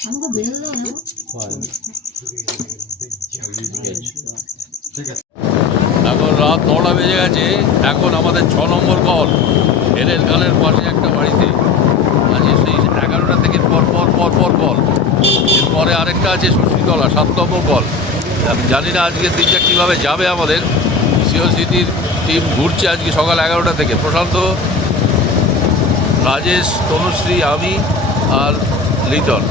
এখন রাত 9টা বেজে গেছে। এখন আমাদের 6 নম্বর কল হেলের গালের পাশে একটা বাড়িতে আছে, সেই 11টা থেকে পর কল। এরপরে আরেকটা আছে সুশ্রীতলা 7 নম্বর কল। আমি জানি না আজকের দিনটা কীভাবে যাবে। আমাদের সিও সিটির টিম ঘুরছে আজকে সকাল 11টা থেকে। প্রশান্ত, রাজেশ, তনুশ্রী, আমি আর লিটন।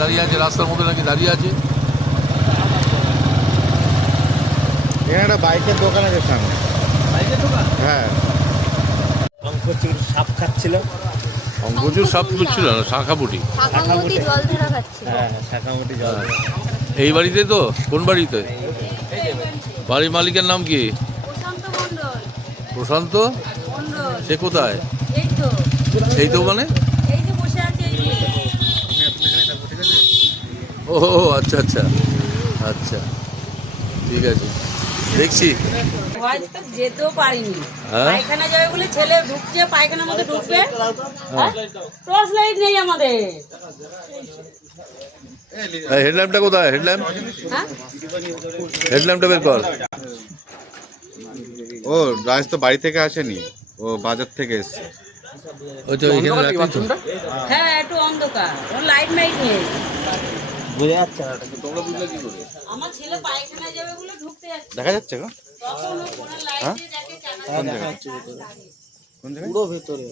দাঁড়িয়ে আছে রাস্তার মধ্যে, নাকি দাঁড়িয়ে আছে এখানে একটা বাইকের দোকান আছে সামনে। বাইকের দোকান? হ্যাঁ। প্রচুর সাপ খাচ্ছিল। প্রচুর সাপ ছিল না, শাঁখাপুটি। হ্যাঁ, শাঁখামুটি জল। এই বাড়িতে তো? কোন বাড়িতে? বাড়ির মালিকের নাম কি? প্রশান্ত। সে কোথায়? এই তো মানে ও আচ্ছা আচ্ছা আচ্ছা, ঠিক আছে, দেখছি। যেতেও পারিনি, পায়খানা যাবে বলে ছেলে ঢুকছে, পায়খানার মধ্যে ঢুকবে, টর্চ লাইট নেই আমাদের। হেডল্যাম্পটা কোথায়? হেডল্যাম্পটা বের কর। ও রাজ তো বাড়ি থেকে আসেনি, ও বাজার থেকে এসছে। হ্যাঁ, একটু অন্ধকার, লাইট নেই। বুঝে যাচ্ছে না আমার ছেলে পায়খানা যাবে বলে ঢুকতে যাচ্ছে। দেখা যাচ্ছে গো? হ্যাঁ, কোন জায়গায়? পুরো ভেতরে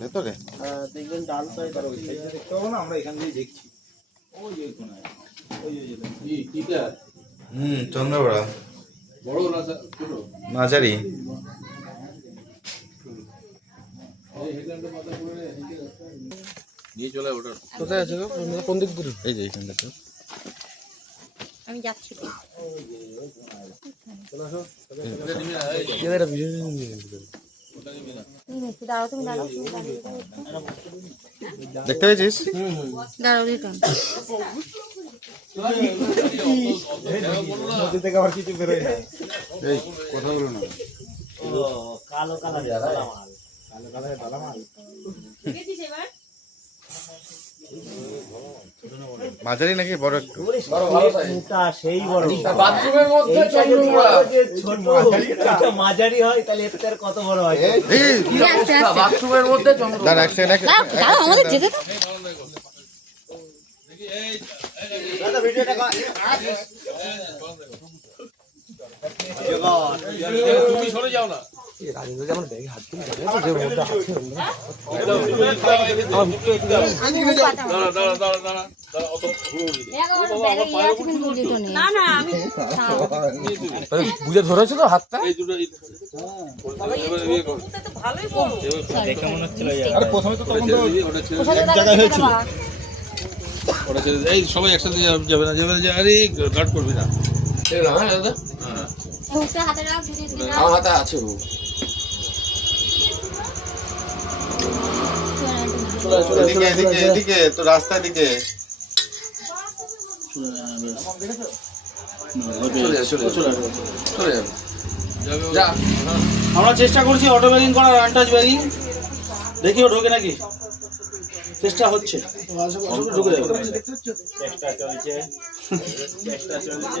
ভেতরে? হ্যাঁ, দেখবেন ডান সাইড আর ওই সাইড দেখতে পাবো না, আমরা এখান দিয়ে দেখছি। ওই যে কোনায়, ওই যে চন্দ্রবড়া বড় না ছোট? মাঝারি। নিয়ে চলে ওটা। কোথায় আছে গো? কোন দিক ঘুরে? এই যে এইখানটা তো। আমি যাচ্ছি। দেখতে পেয়েছিস? নদী থেকে আবার কিছু বেরোয় না। এই কথা বলো না। কালো কালারের ডালা মাল, কালো কালারের ডালা মাল। মাঝারি নাকি বড় একটু? মোটা সেই বড়। বাথরুমের মধ্যে ছোট মাঝারি হয়, তাহলে এর থেকে কত বড় হয়? কি অবস্থা বাথরুমের মধ্যে? দাঁড়া এক সেকেন্ড, আমাদের যেতে দাও। দাদা ভিডিওটা তুমি সরে যাও না। রাজেন্দ্র যেমন ব্যাগে হাত তুলে যাবে তো, যে মধ্যে আছে বুঝে ধরেছো তো হাতটা? দেখে মনে হচ্ছিল প্রথমে তো তখন তো এক জায়গায় হয়েছিল। এই সবাই একসাথে যাবে না, আরে গার্ড করবি না। হ্যাঁ দাদা, আমার হাতে আছে। এদিকে তো রাস্তার দিকে। আমরা চেষ্টা করছি অটো ব্যাগিং করার, আনটাচ ব্যাগিং, দেখি ও ঢোকে নাকি। চেষ্টা হচ্ছে, ঢুকে যাবে। চেষ্টা চলছে, চেষ্টা চলছে।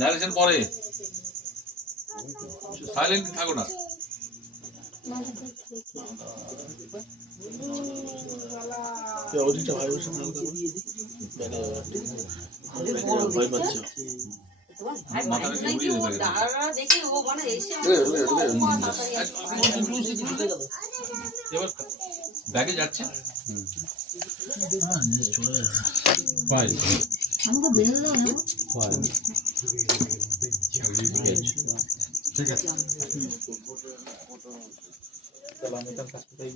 ডাইরেকশন পরে সাইলেন্ট থাকো না। ভয় পাচ্ছে। ব্যাগে যাচ্ছে।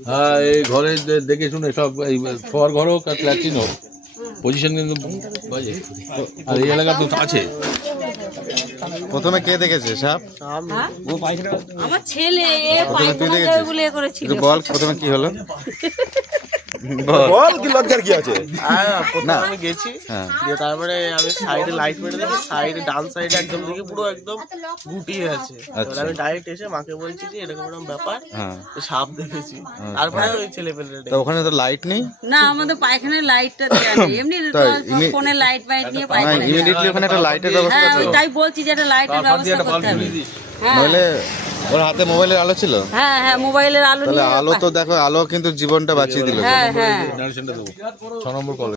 হ্যাঁ, এই ঘরে দেখে শুনে সব, এই শোয়ার ঘর হোক আর ল্যাট্রিন হোক, পজিশন কিন্তু বাজে। আর এই এলাকা তো আছে। প্রথমে কে দেখেছে সাপ? আমার ছেলে পায়খানা যাবে বলে করেছিল। বল প্রথমে কি হলো? বল কি লজ্জার কি আছে? আর প্রথমে আমি গেছি, হ্যাঁ। দিয়ে তারপরে আমি সাইডে লাইট মেরে দেখি, সাইডে ডান সাইডে একদম দেখি পুরো একদম গুটিয়ে আছে। এবার আমি ডাইরেক্ট এসে মাকে বলছি যে এরকম এরকম ব্যাপার, হ্যাঁ। তো সাপ দেখেছি। তারপরে ওই ছেলে পেলে তা ওখানে তো লাইট নেই? না আমাদের পায়খানার লাইটটা দেওয়া নেই, এমনি তাই, ফোনে লাইট ফাইট দিয়ে না, পায়খানা। ইমিডিয়েটলি ওখানে একটা লাইটের ব্যবস্থা হ্যাঁ ছিল। ওই তাই বলছি যে একটা লাইটের ব্যবস্থা করতে হবে। হ্যাঁ নইলে ওর হাতে মোবাইলের আলো ছিল, হ্যাঁ হ্যাঁ মোবাইলের আলো তাহলে নিয়ে আলো তো দেখো, আলো কিন্তু জীবনটা বাঁচিয়ে দিল। হ্যাঁ হ্যাঁ 6 নম্বর কল।